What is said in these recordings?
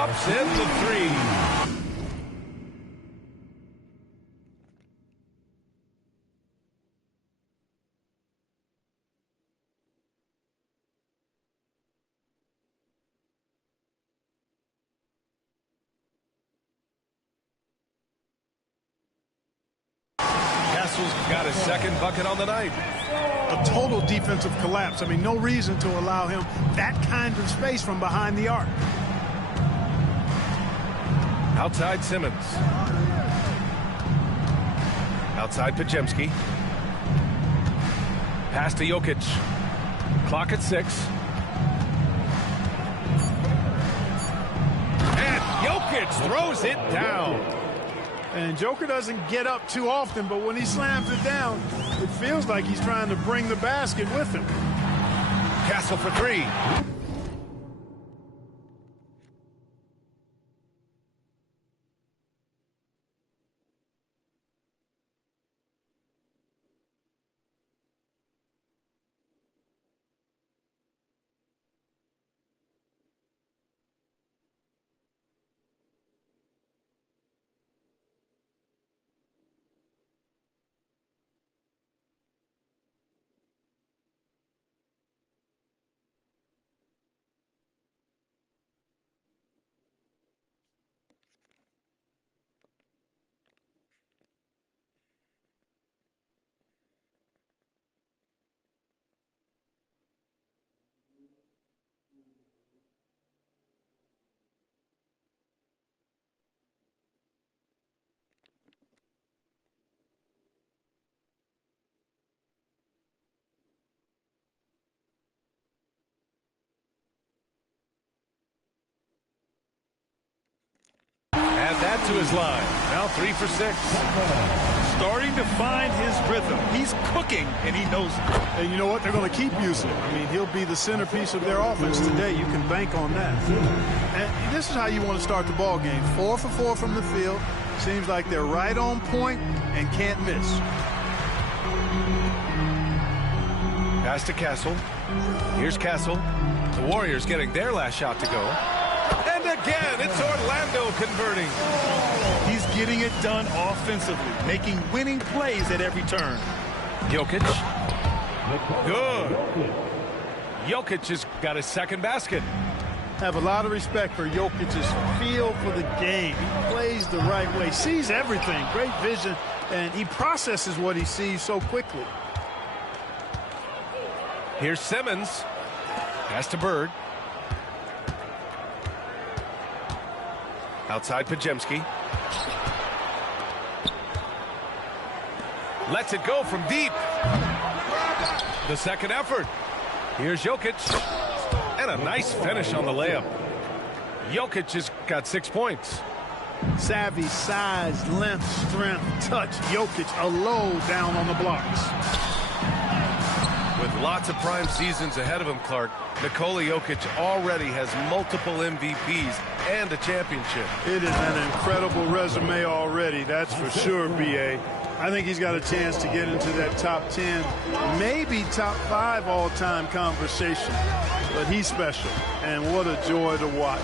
Ups in the three. Castle's got his second bucket on the night. A total defensive collapse. I mean, no reason to allow him that kind of space from behind the arc. Outside Simmons. Outside Podziemski. Pass to Jokic. Clock at 6. And Jokic throws it down. And Joker doesn't get up too often, but when he slams it down, it feels like he's trying to bring the basket with him. Castle for 3. Add that to his line. Now 3 for 6. Starting to find his rhythm. He's cooking, and he knows it. And you know what? They're going to keep using him. I mean, he'll be the centerpiece of their offense today. You can bank on that. And this is how you want to start the ball game. 4 for 4 from the field. Seems like they're right on point and can't miss. Pass to Castle. Here's Castle. The Warriors getting their last shot to go. And again, it's Orlando converting. He's getting it done offensively, making winning plays at every turn. Jokic. Good. Jokic has got his second basket. Have a lot of respect for Jokic's feel for the game. He plays the right way, sees everything, great vision, and he processes what he sees so quickly. Here's Simmons. Pass to Bird. Outside Podziemski. Lets it go from deep. The second effort. Here's Jokic. And a nice finish on the layup. Jokic has got 6 points. Savvy, size, length, strength, touch. Jokic a low down on the blocks. With lots of prime seasons ahead of him, Clark, Nikola Jokic already has multiple MVPs and a championship. It is an incredible resume already, that's for sure, B.A. I think he's got a chance to get into that top 10, maybe top 5 all-time conversation. But he's special, and what a joy to watch.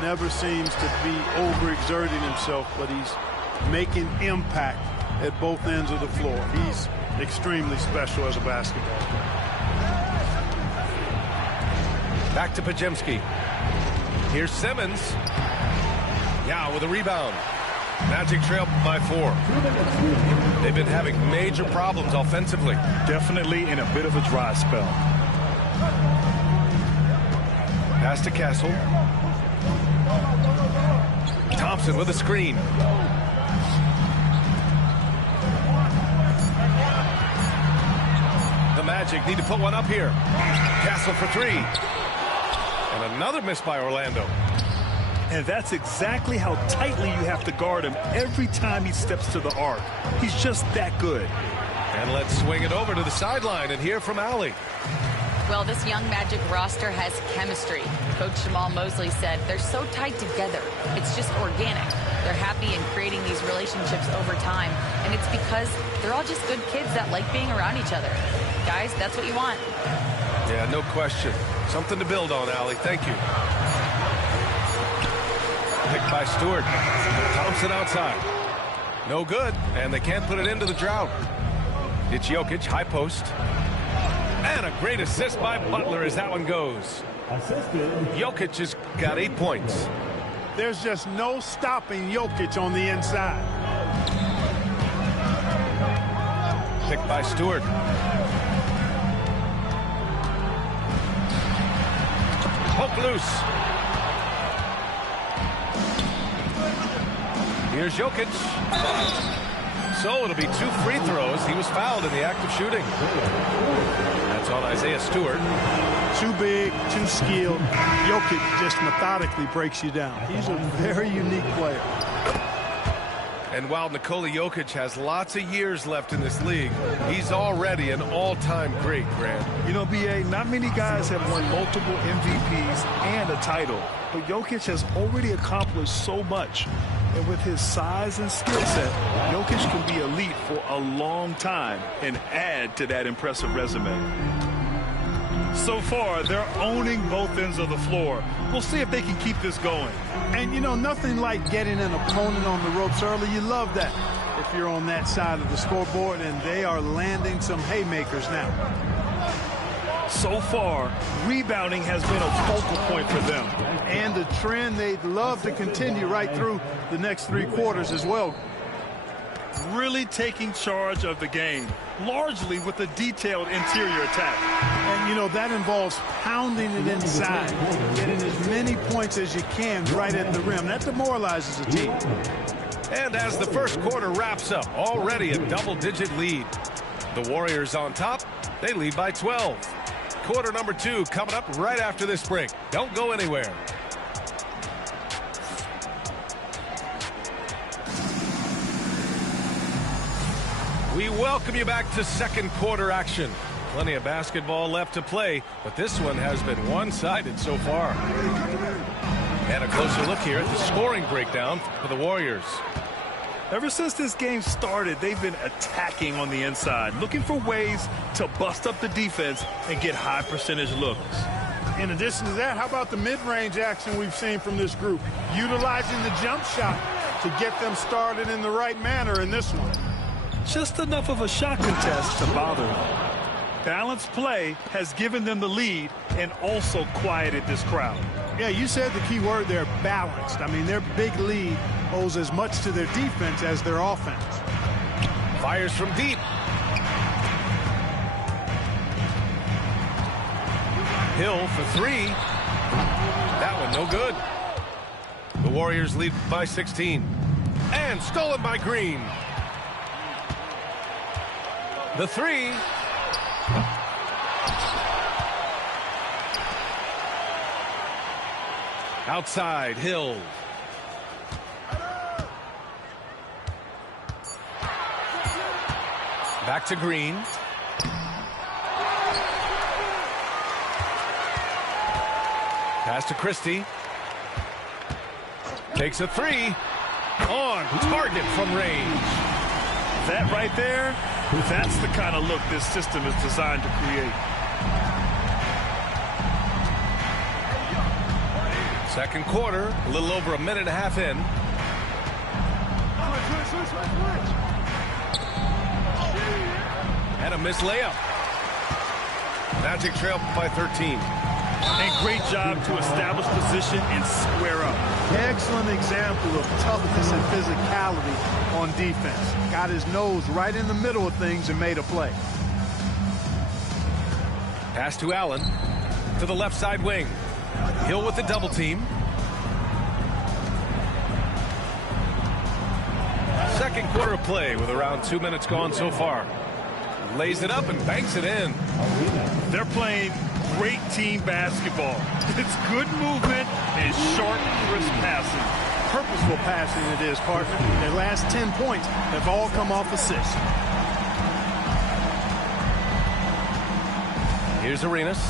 Never seems to be overexerting himself, but he's making impact at both ends of the floor. He's extremely special as a basketball player. Back to Podziemski. Here's Simmons. Yeah, with a rebound. Magic trail by 4. They've been having major problems offensively. Definitely in a bit of a dry spell. Pass to Castle. Thompson with a screen. The Magic need to put one up here. Castle for 3. And another miss by Orlando. And that's exactly how tightly you have to guard him every time he steps to the arc. He's just that good. And let's swing it over to the sideline and hear from Allie. Well, this young Magic roster has chemistry. Coach Jamal Mosley said they're so tight together. It's just organic. They're happy in creating these relationships over time. And it's because they're all just good kids that like being around each other. Guys, that's what you want. Yeah, no question. Something to build on, Allie. Thank you. Picked by Stewart. Pounce it outside. No good, and they can't put it into the drought. It's Jokic, high post. And a great assist by Butler as that one goes. Jokic has got 8 points. There's just no stopping Jokic on the inside. Picked by Stewart. Poke loose. Here's Jokic. So it'll be 2 free throws. He was fouled in the act of shooting. That's on Isaiah Stewart. Too big, too skilled. Jokic just methodically breaks you down. He's a very unique player. And while Nikola Jokic has lots of years left in this league, he's already an all-time great, Grant. You know, B.A., not many guys have won multiple MVPs and a title, but Jokic has already accomplished so much. And with his size and skill set, Jokic can be elite for a long time and add to that impressive resume. So far, they're owning both ends of the floor. We'll see if they can keep this going. And, you know, nothing like getting an opponent on the ropes early. You love that if you're on that side of the scoreboard, and they are landing some haymakers now. So far, rebounding has been a focal point for them. And a trend they'd love to continue right through the next 3 quarters as well. Really taking charge of the game, largely with a detailed interior attack. And, you know, that involves pounding it inside, getting as many points as you can right at the rim. That demoralizes a team. And as the first quarter wraps up, already a double-digit lead. The Warriors on top, they lead by 12. Quarter number 2 coming up right after this break. Don't go anywhere. We welcome you back to second quarter action. Plenty of basketball left to play, but this one has been one-sided so far. And a closer look here at the scoring breakdown for the Warriors. Ever since this game started, they've been attacking on the inside, looking for ways to bust up the defense and get high percentage looks. In addition to that, how about the mid-range action we've seen from this group? Utilizing the jump shot to get them started in the right manner in this one. Just enough of a shot contest to bother them. Balanced play has given them the lead and also quieted this crowd. Yeah, you said the key word there, balanced. I mean, their big lead owes as much to their defense as their offense. Fires from deep. Hill for 3. That one no good. The Warriors lead by 16. And stolen by Green. The 3. Outside, Hill. Back to Green. Pass to Christie. Takes a 3. On target from range. That right there, that's the kind of look this system is designed to create. Second quarter, a little over a minute and a half in. And a missed layup. Magic trail by 13. And great job to establish position and square up. Excellent example of toughness and physicality on defense. Got his nose right in the middle of things and made a play. Pass to Allen. To the left side wing. Hill with the double team. Second quarter of play with around 2 minutes gone so far. Lays it up and banks it in. They're playing great team basketball. It's good movement and sharp, crisp passing. Purposeful passing it is, partner. Their last 10 points have all come off assists. Here's Arenas.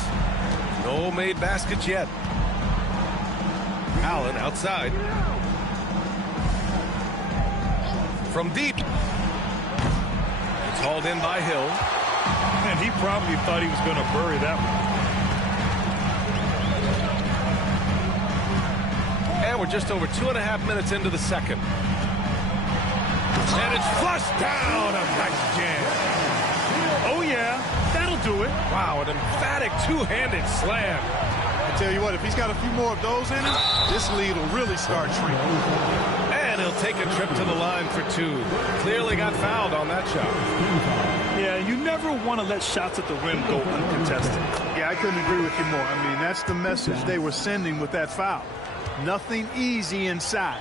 No made baskets yet. Allen outside. From deep. It's hauled in by Hill. And he probably thought he was going to bury that one. And And we're just over 2.5 minutes into the second. And it's flushed down. A nice jam. Oh, yeah. That'll do it. Wow, an emphatic two-handed slam. I tell you what, if he's got a few more of those in him, this lead will really start shrinking. And he'll take a trip to the line for two. Clearly got fouled on that shot. Yeah, you never want to let shots at the rim go uncontested. Yeah, I couldn't agree with you more. I mean, that's the message they were sending with that foul. Nothing easy inside.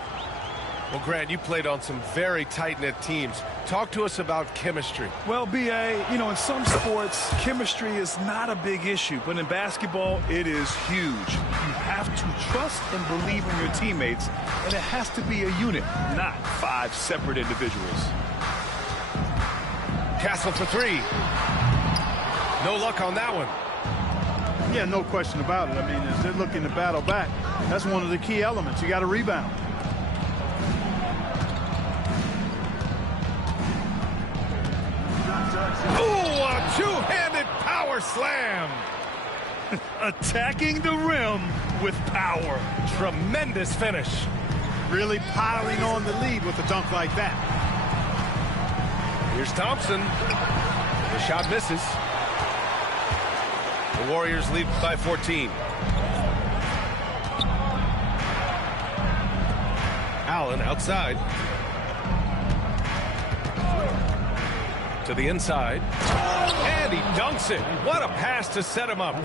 Well, Grant, you played on some very tight-knit teams. Talk to us about chemistry. Well, B.A., you know, in some sports, chemistry is not a big issue. But in basketball, it is huge. You have to trust and believe in your teammates, and it has to be a unit, not 5 separate individuals. Castle for three. No luck on that one. Yeah, no question about it. I mean, as they're looking to battle back, that's one of the key elements. You got to rebound. Ooh, a two-handed power slam. Attacking the rim with power. Tremendous finish. Really piling on the lead with a dunk like that. Here's Thompson. The shot misses. The Warriors lead by 14. Allen outside. To the inside. And he dunks it. What a pass to set him up.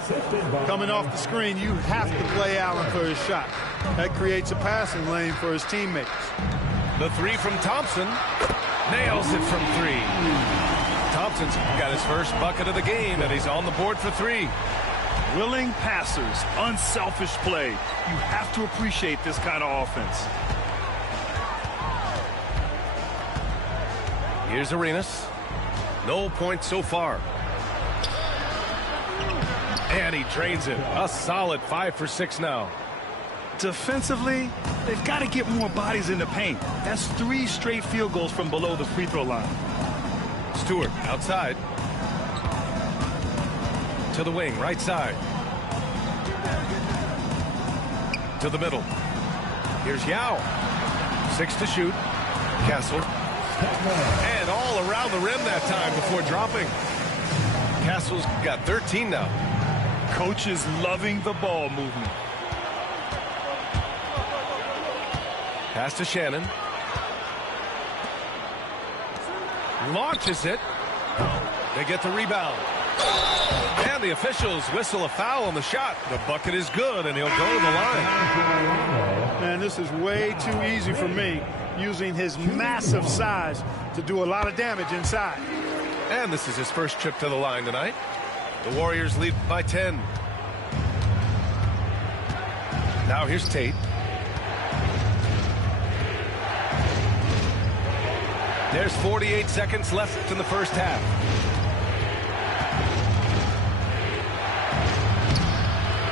Coming off the screen, you have to play Allen for his shot. That creates a passing lane for his teammates. The three from Thompson. Nails it from three. Thompson's got his first bucket of the game, and he's on the board for three. Willing passers, unselfish play. You have to appreciate this kind of offense. Here's Arenas. No points so far. And he drains it. A solid 5 for 6 now. Defensively, they've got to get more bodies in the paint. That's 3 straight field goals from below the free throw line. Stewart outside. To the wing, right side. To the middle. Here's Yao. 6 to shoot. Castle. And all around the rim that time before dropping. Castle's got 13 now. Coach is loving the ball movement. Pass to Shannon. Launches it. They get the rebound. And the officials whistle a foul on the shot. The bucket is good, and he'll go to the line. Man, this is way too easy for me, using his massive size to do a lot of damage inside. And this is his first trip to the line tonight. The Warriors lead by 10. Now here's Tate. There's 48 seconds left in the first half.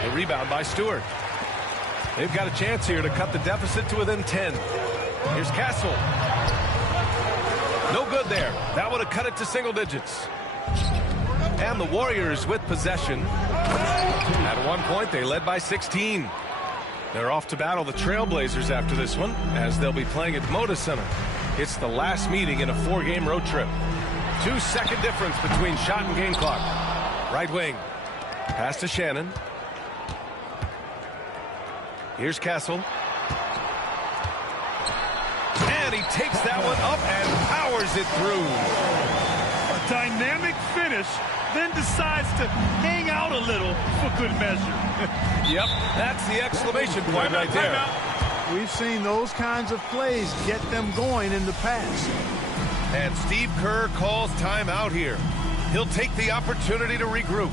The rebound by Stewart. They've got a chance here to cut the deficit to within 10. Here's Castle. No good there. That would have cut it to single digits. And the Warriors with possession. At one point, they led by 16. They're off to battle the Trailblazers after this one, as they'll be playing at Moda Center. It's the last meeting in a 4-game road trip. 2-second difference between shot and game clock. Right wing. Pass to Shannon. Here's Castle. And he takes that one up and powers it through. A dynamic finish, then decides to hang out a little for good measure. Yep, that's the exclamation point right there. We've seen those kinds of plays get them going in the past. And Steve Kerr calls timeout here. He'll take the opportunity to regroup.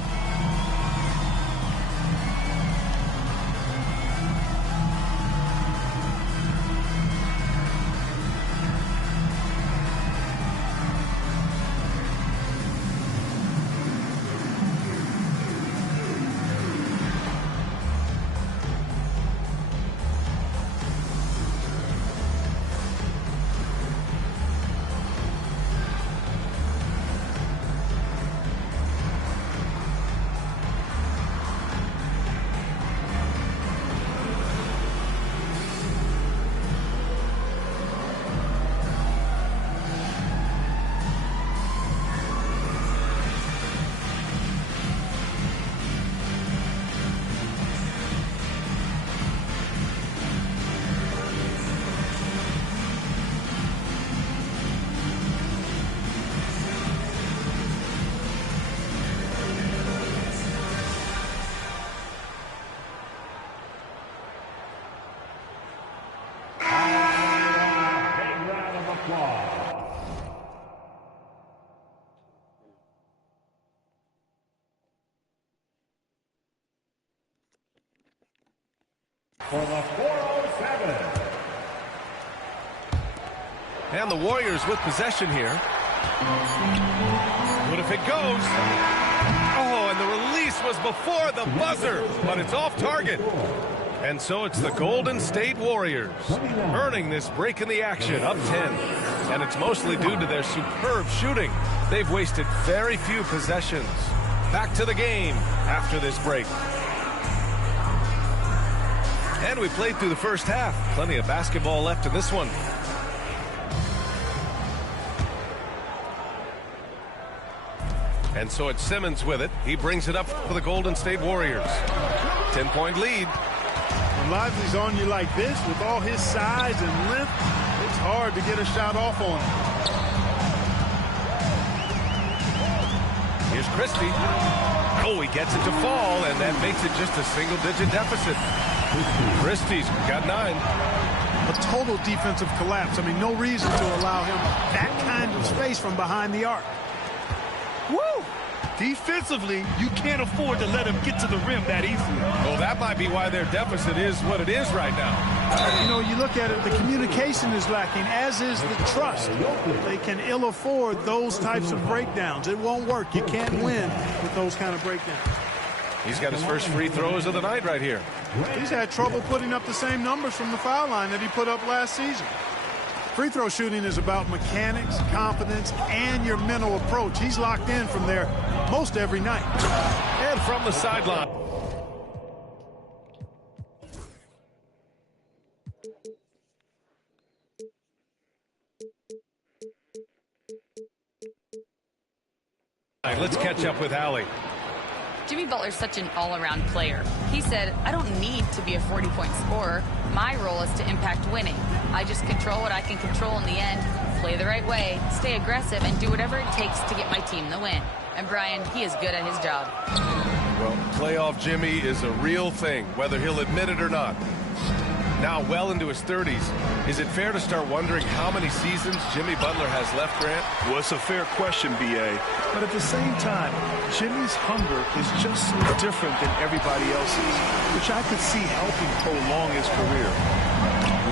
For the 407. And the Warriors with possession here. What if it goes? Oh, and the release was before the buzzer, but it's off target. And so it's the Golden State Warriors earning this break in the action, up 10. And it's mostly due to their superb shooting. They've wasted very few possessions. Back to the game after this break. And we played through the first half. Plenty of basketball left in this one. And so it's Simmons with it. He brings it up for the Golden State Warriors. 10-point lead. When Lively's on you like this, with all his size and length, it's hard to get a shot off on him. Here's Christie. Oh, he gets it to fall, and that makes it just a single-digit deficit. Christie's got 9. A total defensive collapse. I mean, no reason to allow him that kind of space from behind the arc. Woo! Defensively, you can't afford to let him get to the rim that easily. Well, that might be why their deficit is what it is right now. You know, you look at it, the communication is lacking, as is the trust. They can ill afford those types of breakdowns. It won't work. You can't win with those kind of breakdowns. He's got his first free throws of the night right here. He's had trouble putting up the same numbers from the foul line that he put up last season. Free throw shooting is about mechanics, confidence, and your mental approach. He's locked in from there most every night. And from the sideline. All right, let's catch up with Allie. Jimmy Butler's such an all-around player. He said, I don't need to be a 40-point scorer. My role is to impact winning. I just control what I can control in the end, play the right way, stay aggressive, and do whatever it takes to get my team the win. And Brian, he is good at his job. Well, playoff Jimmy is a real thing, whether he'll admit it or not. Now well into his 30s, is it fair to start wondering how many seasons Jimmy Butler has left, Grant? Well, it's a fair question, B.A. But at the same time, Jimmy's hunger is just so different than everybody else's, which I could see helping prolong his career.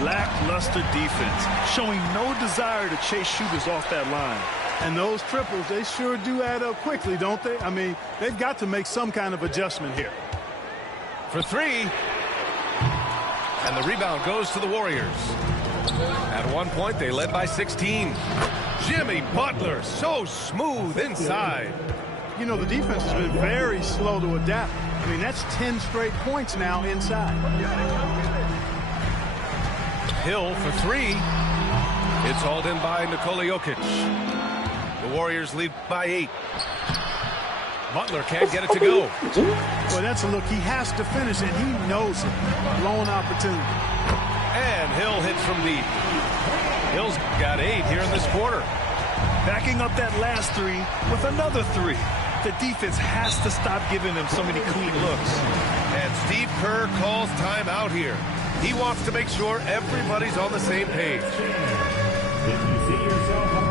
Lackluster defense, showing no desire to chase shooters off that line. And those triples, they sure do add up quickly, don't they? I mean, they've got to make some kind of adjustment here. For 3. And the rebound goes to the Warriors. At one point, they led by 16. Jimmy Butler, so smooth inside. You know, the defense has been very slow to adapt. I mean, that's 10 straight points now inside. Hill for 3. It's hauled in by Nikola Jokic. The Warriors lead by 8. Butler can't get it to go. Boy, that's a look. He has to finish, and he knows it. Blown opportunity. And Hill hits from deep. Hill's got 8 here in this quarter. Backing up that last 3 with another 3. The defense has to stop giving them so many clean looks. And Steve Kerr calls timeout here. He wants to make sure everybody's on the same page. If you see yourself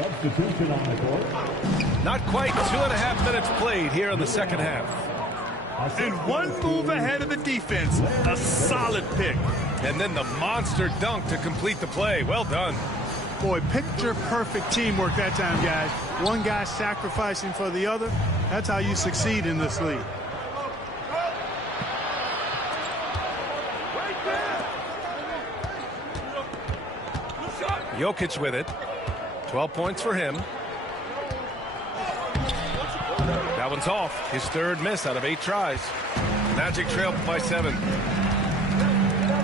substitution on the court. Not quite 2.5 minutes played here in the second half. And one move ahead of the defense. A solid pick. And then the monster dunk to complete the play. Well done. Boy, picture-perfect teamwork that time, guys. One guy sacrificing for the other. That's how you succeed in this league. Jokic with it. 12 points for him. That one's off. His 3rd miss out of 8 tries. Magic trail by 7.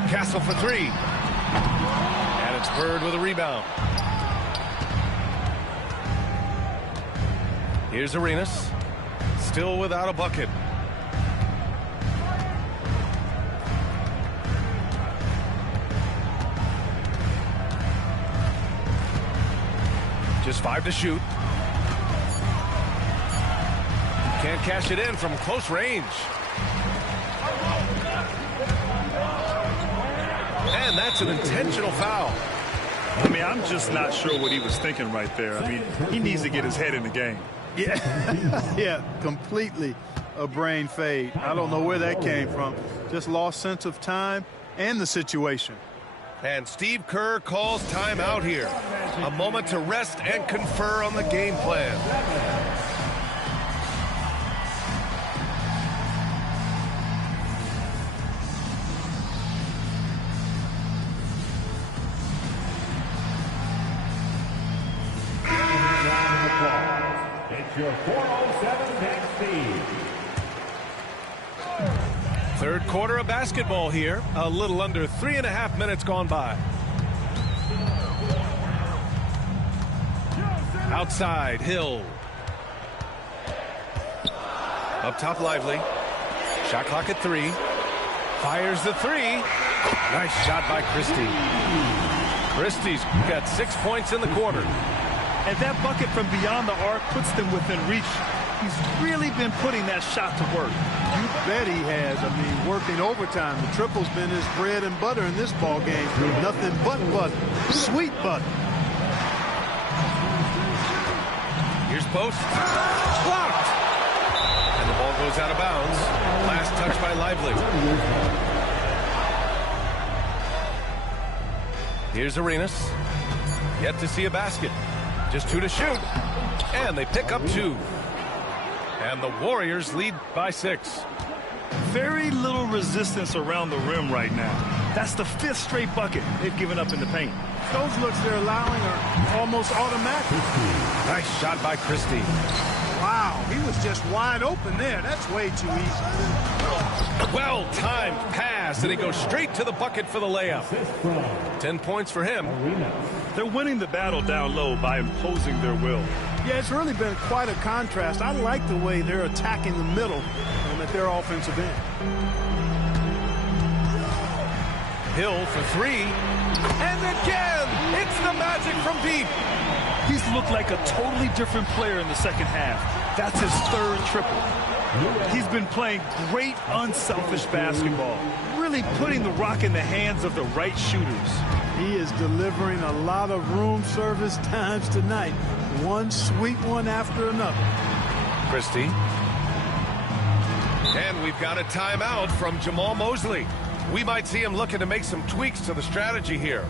Castle for 3. And it's Bird with a rebound. Here's Arenas. Still without a bucket. Just 5 to shoot. Can't cash it in from close range. And that's an intentional foul. I mean, I'm just not sure what he was thinking right there. I mean, he needs to get his head in the game. Yeah, yeah, completely a brain fade. I don't know where that came from. Just lost sense of time and the situation. And Steve Kerr calls timeout here. A moment to rest and confer on the game plan. It's your 407 next speed. Third quarter of basketball here. A little under 3.5 minutes gone by. Outside, Hill. Up top, Lively. Shot clock at 3. Fires the 3. Nice shot by Christie. Christie's got 6 points in the quarter. And that bucket from beyond the arc puts them within reach. He's really been putting that shot to work. You bet he has. I mean, working overtime. The triple's been his bread and butter in this ball game. Nothing but butter. Sweet butter. Here's post. Blocked. And the ball goes out of bounds. Last touch by Lively. Here's Arenas. Yet to see a basket. Just 2 to shoot. And they pick up 2. And the Warriors lead by 6. Very little resistance around the rim right now. That's the 5th straight bucket they've given up in the paint. Those looks they're allowing are almost automatic. Nice shot by Christie. Wow, he was just wide open there. That's way too easy. Well-timed pass, and he goes straight to the bucket for the layup. 10 points for him. They're winning the battle down low by imposing their will. Yeah, it's really been quite a contrast. I like the way they're attacking the middle and at their offensive end. Hill for 3. And again, it's the Magic from deep. He's looked like a totally different player in the second half. That's his 3rd triple. He's been playing great, unselfish basketball, really putting the rock in the hands of the right shooters. He is delivering a lot of room service times tonight. One sweet one after another. Christie. And we've got a timeout from Jamal Mosley. We might see him looking to make some tweaks to the strategy here.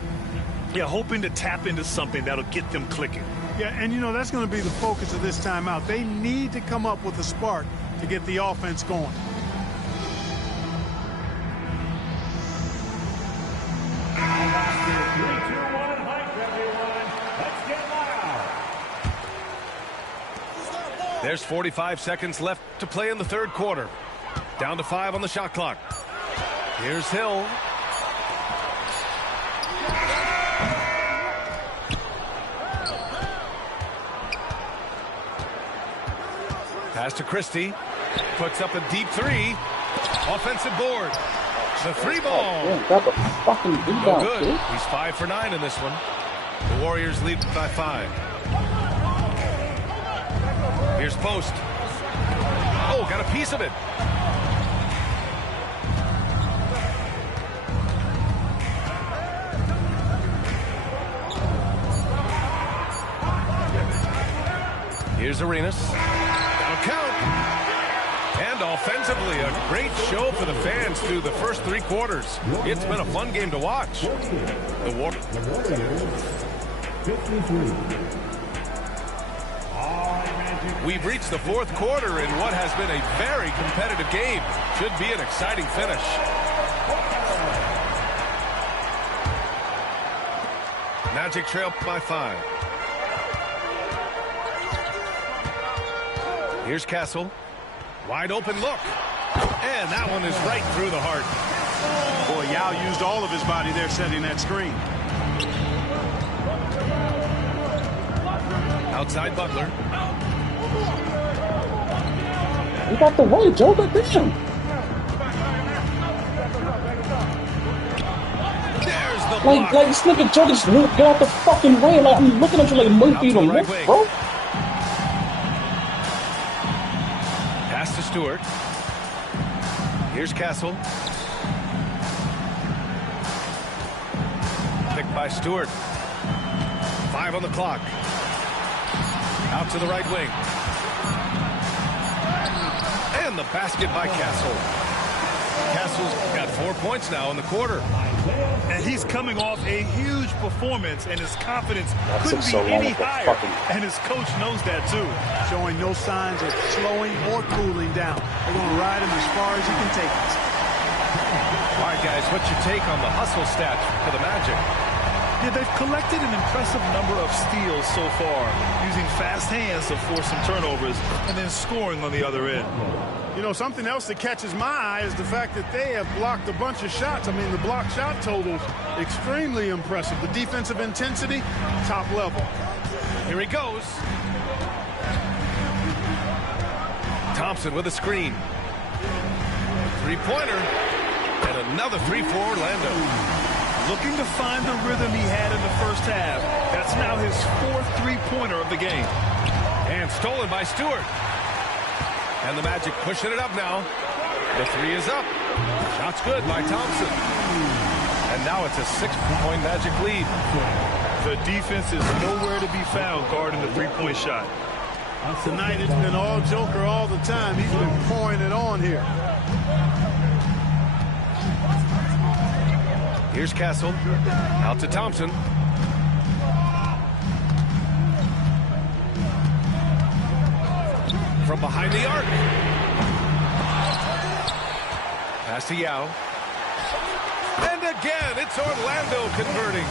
Yeah, hoping to tap into something that'll get them clicking. Yeah, and you know, that's going to be the focus of this timeout. They need to come up with a spark to get the offense going. There's 45 seconds left to play in the third quarter. Down to 5 on the shot clock. Here's Hill. Pass to Christie. Puts up a deep 3. Offensive board. The 3 ball. No good. He's 5 for 9 in this one. The Warriors lead by 5. Here's post. Oh, got a piece of it. Here's Arenas. That'll count. And offensively, a great show for the fans through the first 3 quarters. It's been a fun game to watch. The Warriors. We've reached the fourth quarter in what has been a very competitive game. Should be an exciting finish. Magic trail by 5. Here's Castle. Wide open look. And that one is right through the heart. Boy, Yao used all of his body there setting that screen. Outside Butler. You got the way, Joe. But damn. There's the Like block. this nigga Joe just get out the fucking way. Like, I'm looking at you like monkey Out to to the move, right wing. bro. Pass to Stewart. Here's Castle. Picked by Stewart. 5 on the clock. Out to the right wing. And the basket by Castle. Castle's got 4 points now in the quarter. And he's coming off a huge performance, and his confidence couldn't be so long any with the higher. fucking- And his coach knows that, too. Showing no signs of slowing or cooling down. They're going to ride him as far as he can take us. All right, guys, what's your take on the hustle stats for the Magic? Yeah, they've collected an impressive number of steals so far, using fast hands to force some turnovers and then scoring on the other end. You know, something else that catches my eye is the fact that they have blocked a bunch of shots. I mean, the block shot totals, extremely impressive. The defensive intensity, top level. Here he goes. Thompson with a screen. Three-pointer. And another three for Orlando. Looking to find the rhythm he had in the first half. That's now his 4th three-pointer of the game. And stolen by Stewart. And the Magic pushing it up now. The three is up. Shot's good by Thompson. And now it's a 6-point Magic lead. The defense is nowhere to be found guarding the three-point shot. Tonight it's been all Joker all the time. He's been pouring it on here. Here's Castle. Out to Thompson. From behind the arc. Pass to Yao. And again, it's Orlando converting.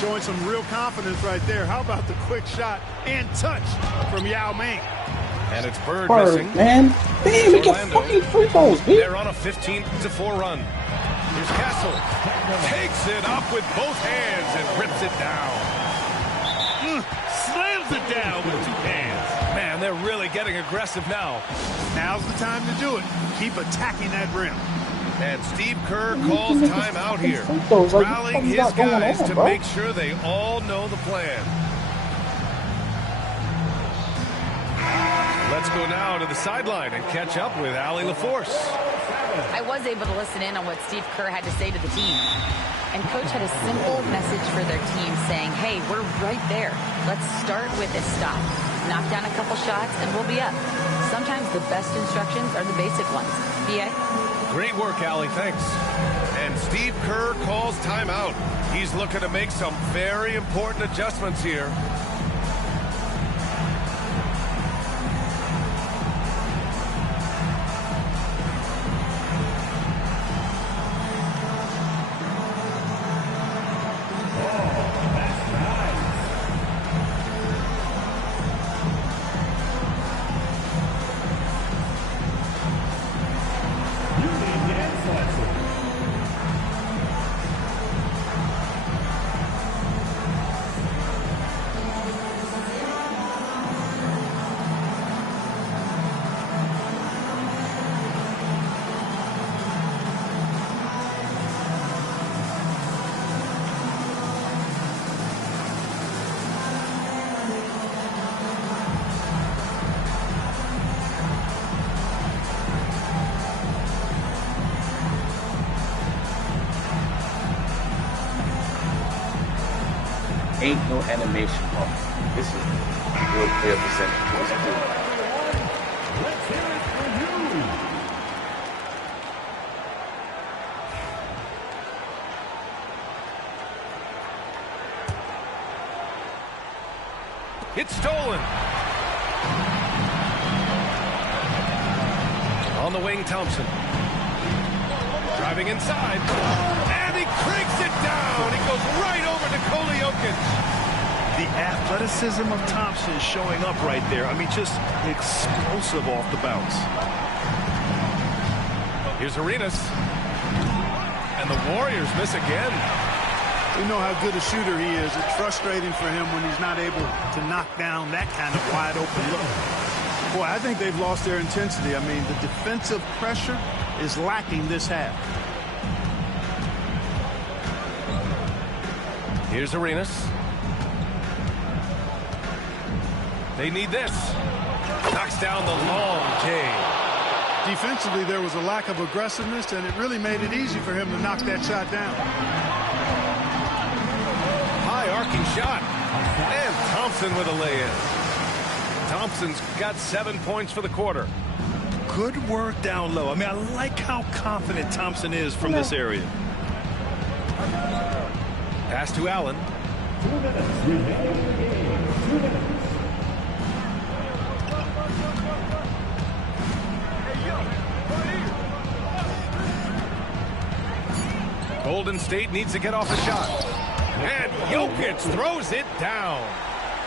Showing some real confidence right there. How about the quick shot and touch from Yao Ming? And it's Bird Bird, missing. man. Damn, we get Orlando. fucking free throws, bitch. They're on a 15-4 run. Here's Castle. Takes it up with both hands and rips it down. Slams it down with 2 hands. Man, they're really getting aggressive now. Now's the time to do it. Keep attacking that rim. And Steve Kerr calls timeout here, Like, rallying his what's going guys on, to bro? make sure they all know the plan. Let's go now to the sideline and catch up with Allie LaForce. I was able to listen in on what Steve Kerr had to say to the team. And Coach had a simple message for their team saying, hey, we're right there. Let's start with a stop. Knock down a couple shots and we'll be up. Sometimes the best instructions are the basic ones. B.A.? Great work, Allie. Thanks. And Steve Kerr calls timeout. He's looking to make some very important adjustments here. Ain't no animation, bro. This is real clear percentage. What's it doing? Let's hear it for you. It's stolen. On the wing, Thompson. Driving inside. And he cranks it down. He goes right over Nikola Jokic. The athleticism of Thompson is showing up right there. I mean, just explosive off the bounce. Here's Arenas. And the Warriors miss again. We know how good a shooter he is. It's frustrating for him when he's not able to knock down that kind of wide open look. Boy, I think they've lost their intensity. I mean, the defensive pressure is lacking this half. Here's Arenas. They need this. Knocks down the long K. Defensively, there was a lack of aggressiveness, and it really made it easy for him to knock that shot down. High arcing shot. And Thompson with a lay-in. Thompson's got 7 points for the quarter. Good work down low. I mean, I like how confident Thompson is from this area. Pass to Allen. 2 minutes remaining in the game. 2 minutes. Golden State needs to get off a shot. And Jokic throws it down.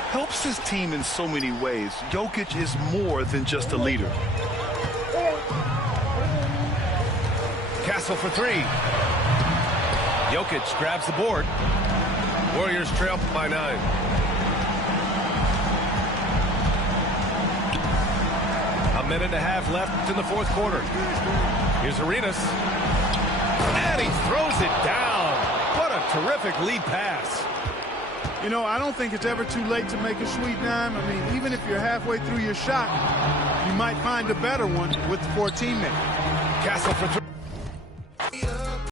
Helps his team in so many ways. Jokic is more than just a leader. Castle for three. Jokic grabs the board. Warriors trail by 9. A minute and a half left in the fourth quarter. Here's Arenas. And he throws it down. What a terrific lead pass. You know, I don't think it's ever too late to make a sweet dime. I mean, even if you're halfway through your shot, you might find a better one for a teammate. Castle for 3.